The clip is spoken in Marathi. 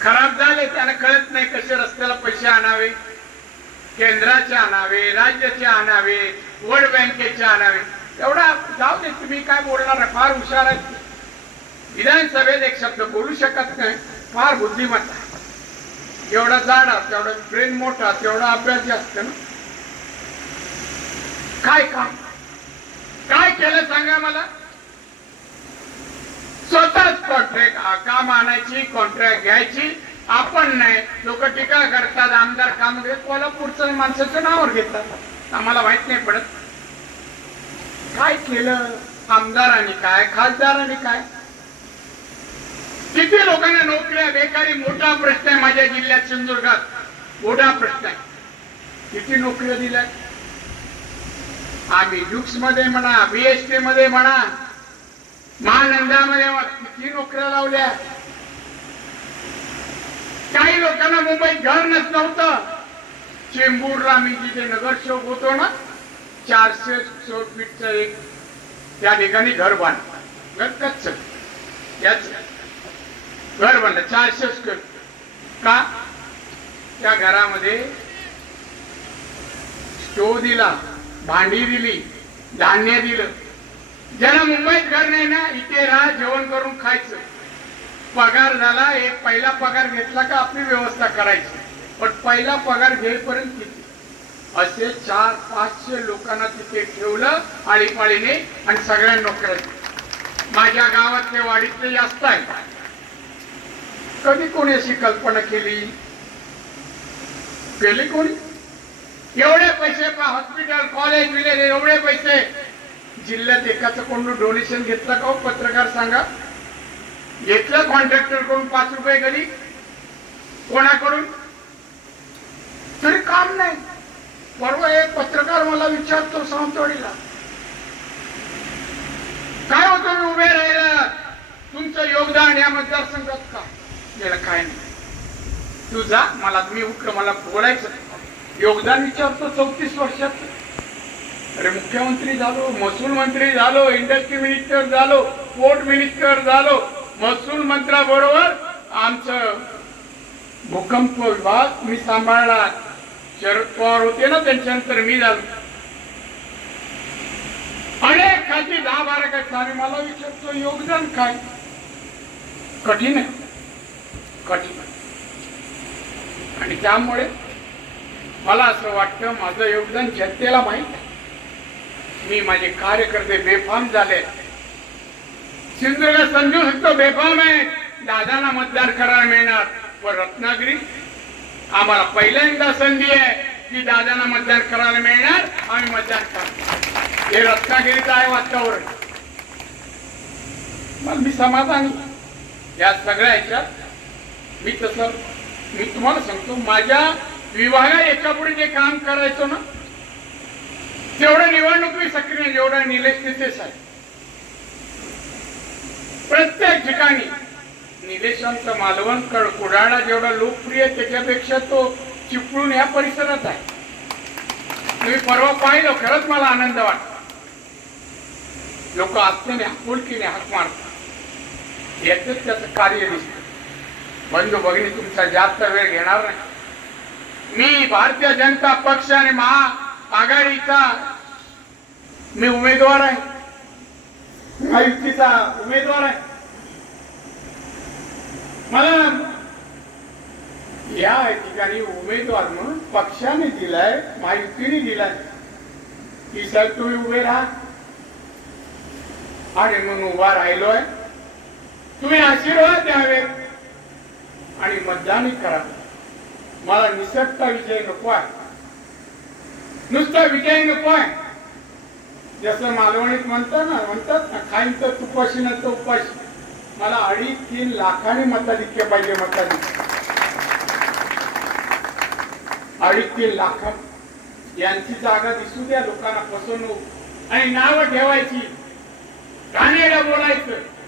खराब झाले त्याला कळत नाही कसे रस्त्याला पैसे आणावे केंद्राचे आणावे राज्याचे आणावे वर्ल्ड बँकेचे आणावे. एवढा जाऊ दे तुम्ही काय बोलणार फार हुशार आहे विधानसभेत एक शब्द बोलू शकत नाही. फार बुद्धिमत्ता आहे. एवढा जाडा तेवढा ब्रेन मोठा तेवढा अभ्यास जास्त ना? काय काम? काय केलं सांगा मला? कॉन्ट्रॅक्ट काम आणायची कॉन्ट्रॅक्ट घ्यायची. आपण नाही. लोक टीका करतात आमदार काम घेत कोल्हापूरचं माणसाचं नावावर घेतात. आम्हाला माहीत नाही पडत. काय केलं आमदारांनी काय खासदारांनी काय? किती लोकांना नोकऱ्या बेकारी मोठा प्रश्न आहे माझ्या जिल्ह्यात सिंधुदुर्गात. मोठा प्रश्न आहे. किती नोकऱ्या दिल्या? आम्ही युक्समध्ये म्हणा बीएसटी मध्ये म्हणा महानंदामध्ये किती नोकऱ्या लावल्या? काही लोकांना मुंबईत घर नस नव्हतं. चेंबूरला मी तिथे नगरसेवक होतो ना चारशे स्क्वेअर फीटचं एक त्या ठिकाणी घर बांधलं. घर कच्च. याच घर बांधलं चारशे स्क्वेअर का? त्या घरामध्ये स्टोव दिला भांडी दिली धान्य दिलं. ज्याला मुंबईत घर नाही ना इथे राहा जेवण करून खायचं. पगार झाला एक पहिला पगार घेतला का आपली व्यवस्था करायची. पण पहिला पगार घेईपर्यंत किती? असे चार पाचशे लोकांना तिथे ठेवलं आळीपाळीने आणि सगळ्या नोकऱ्या माझ्या गावातले वाडीतले जास्त आहे कधी कोणी अशी कल्पना केली? केली कोणी? एवढे पैसे हॉस्पिटल कॉलेज विलेज एवढे पैसे. जिल्ह्यात एकाचं कोण डोनेशन घेतलं का हो? पत्रकार सांगा. घेतलं कॉन्ट्रॅक्टरकडून पाच रुपये कधी कोणाकडून? तरी काम नाही. परवा एक पत्रकार मला विचारतो सावंतवाडीला. काय होत तुम्ही उभे राहिला? तुमचं योगदान या मतदारसंघात का? गेलं काय नाही. तू जा मला मी उठलं मला बोलायचं योगदान विचारतो चौतीस वर्षात अरे मुख्यमंत्री झालो महसूल मंत्री झालो इंडस्ट्री मिनिस्टर झालो पोर्ट मिनिस्टर झालो महसूल मंत्र्याबरोबर आमचं भूकंप विभाग मी सांभाळला शरद पवार होते ना त्यांच्यानंतर मी झालो. अनेक खाती दहा बारा काय आणि मला विचारतो योगदान काय? कठीण आहे. कठीण आणि त्यामुळे मला असं वाटतं माझं योगदान जनतेला माहीत आहे. मी माझे कार्यकर्ते बेफाम झाले. सिंधुदुर्ग संजू सुद्धा बेफाम आहे. दादाला मतदार करायला मिळणार. पण रत्नागिरी आम्हाला पहिल्यांदा संधी आहे की दादाला मतदान करायला मिळणार. आम्ही मतदान करणार. हे रत्नागिरीचं आहे वातावरण. मग मी समाधान. या सगळ्या ह्याच्यात मी तसं मी तुम्हाला सांगतो माझ्या विभागा एकापुढे पुढे जे काम करायचो ना तेवढं निवडणुकी सक्रिय जेवढं निलेश तिथेच आहे प्रत्येक ठिकाणी निलेशांचं मालवण कड कुडाळा जेवढा लोकप्रिय त्याच्यापेक्षा तो चिपळून या परिसरात आहे. तुम्ही परवा पाहिलं खरंच मला आनंद वाटतो लोक आत्म्याने आपुलकीने हाक मारतात. याच त्याचं कार्य दिसत. बंधू भगिनी तुमचा जास्त वेळ घेणार नाही. मी भारतीय जनता पक्ष आणि महा आघाडीचा मी उमेदवार आहे. महायुतीचा उमेदवार आहे. मला या ठिकाणी उमेदवार म्हणून पक्षाने दिलाय महायुतीने दिलाय. की साहेब तुम्ही उभे राहा. आणि म्हणून उभा राहिलोय. तुम्ही आशीर्वाद द्यावे आणि मतदानही करा. मला निसटता विजय नको आहे. नुसता विजय नको आहे जसं मालवणीत म्हणतात ना म्हणतात ना खाईन तर तुपाशी ना तर उपाशी. मला अडीच तीन लाखांनी मताधिक्य पाहिजे मताधिक्य. अडीच तीन लाख. यांची जागा दिसू द्या लोकांना फसवणूक. आणि नावं ठेवायची. घाणेरडं बोलायचं.